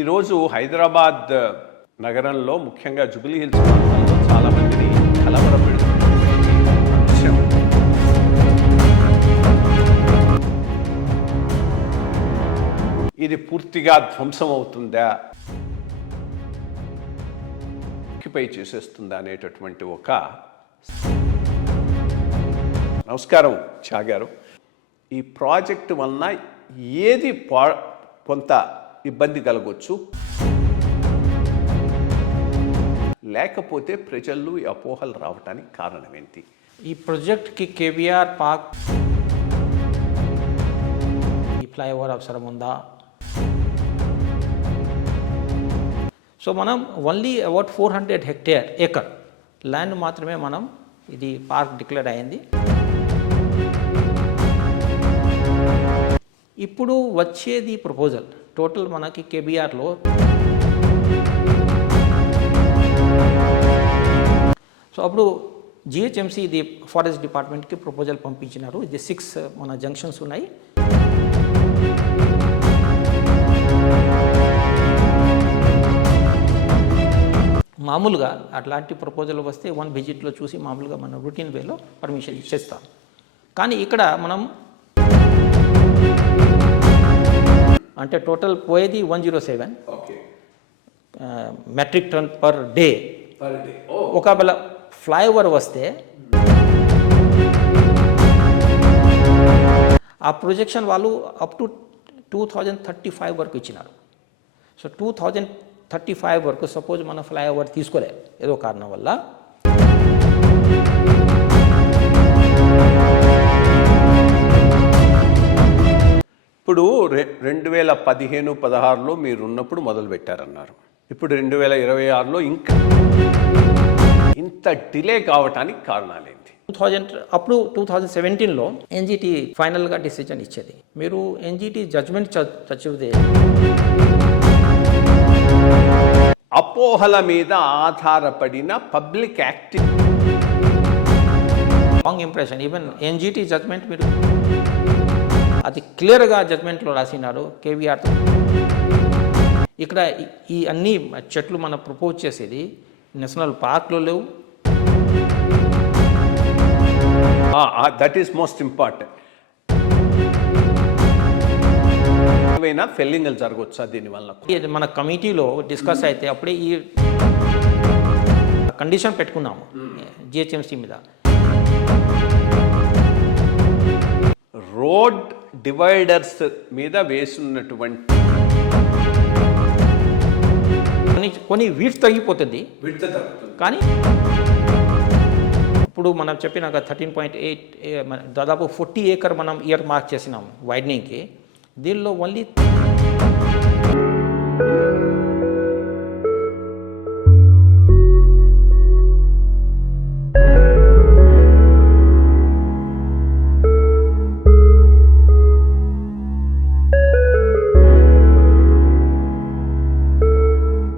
ఈరోజు హైదరాబాద్ నగరంలో ముఖ్యంగా జూబ్లీ హిల్స్ ప్రాంతంలో చాలామందిని కలవరపెడుతున్నటువంటి అంశం ఇది పూర్తిగా ధ్వంసం అవుతుందా, ఆక్యుపై చేసేస్తుందా అనేటటువంటి ఒక నమస్కారం చా గారు. ఈ ప్రాజెక్టు వలన ఏది కొంత ఇబ్బంది కలగొచ్చు, లేకపోతే ప్రజల్లో ఈ అపోహలు రావడానికి కారణం ఏంటి? ఈ ప్రాజెక్ట్కి కేవీఆర్ పార్క్ ఈ ఫ్లైఓవర్ అవసరం ఉందా? సో మనం ఓన్లీ అబౌట్ 400 ఏకర్ ల్యాండ్ మాత్రమే మనం ఇది పార్క్ డిక్లేర్ అయింది. ఇప్పుడు వచ్చేది ప్రపోజల్ టోటల్ మనకి కేబీఆర్లో సో అప్పుడు జిహెచ్ఎంసీ ఇది ఫారెస్ట్ డిపార్ట్మెంట్కి ప్రపోజల్ పంపించినారు. ఇది 6 మన జంక్షన్స్ ఉన్నాయి. మామూలుగా అట్లాంటి ప్రపోజల్ వస్తే 1 విజిట్లో చూసి మామూలుగా మనం రొటీన్ వేలో పర్మిషన్ ఇచ్చేస్తాం. కానీ ఇక్కడ మనం అంటే టోటల్ పోయేది 107 మెట్రిక్ టన్ పర్ డే. ఒకవేళ ఫ్లైఓవర్ వస్తే ఆ ప్రొజెక్షన్ వాళ్ళు అప్ టు 2035 వరకు ఇచ్చినారు. సో 2035 వరకు సపోజ్ మన ఫ్లైఓవర్ తీసుకోలే ఏదో కారణం వల్ల, ఇప్పుడు 2015-16లో మీరు ఉన్నప్పుడు మొదలు పెట్టారన్నారు. ఇప్పుడు 2026లో ఇంకా ఇంత డిలే కావటానికి కారణాలేంటి? 2000 అప్పుడు 2017లో ఎన్జిటి ఫైనల్గా డిసిజన్ ఇచ్చేది. మీరు ఎన్జిటి జడ్జ్మెంట్ చదివితే అపోహల మీద ఆధారపడిన public active wrong impression. Even NGT judgement మీరు అది క్లియర్గా జడ్జ్మెంట్లో రాసినారు. కేవీఆర్తో ఇక్కడ ఈ అన్ని చెట్లు మనం ప్రపోజ్ చేసేది నేషనల్ పార్క్లో లేవు. That is most important. ఏవైనా ఫెల్లింగ్లు జరగవచ్చా దీనివల్ల? మన కమిటీలో డిస్కస్ అయితే అప్పుడే ఈ కండిషన్ పెట్టుకున్నాము జిహెచ్ఎంసీ మీద. రోడ్ డివైడర్స్ మీద వేసున్నటువంటి కొన్ని వీడ్స్ తగ్గిపోతుంది, కానీ ఇప్పుడు మనం చెప్పిన 13.8 దాదాపు 40 ఏకర్ మనం ఇయర్ మార్క్ చేసినాం వైడనింగ్కి. దీనిలో ఓన్లీ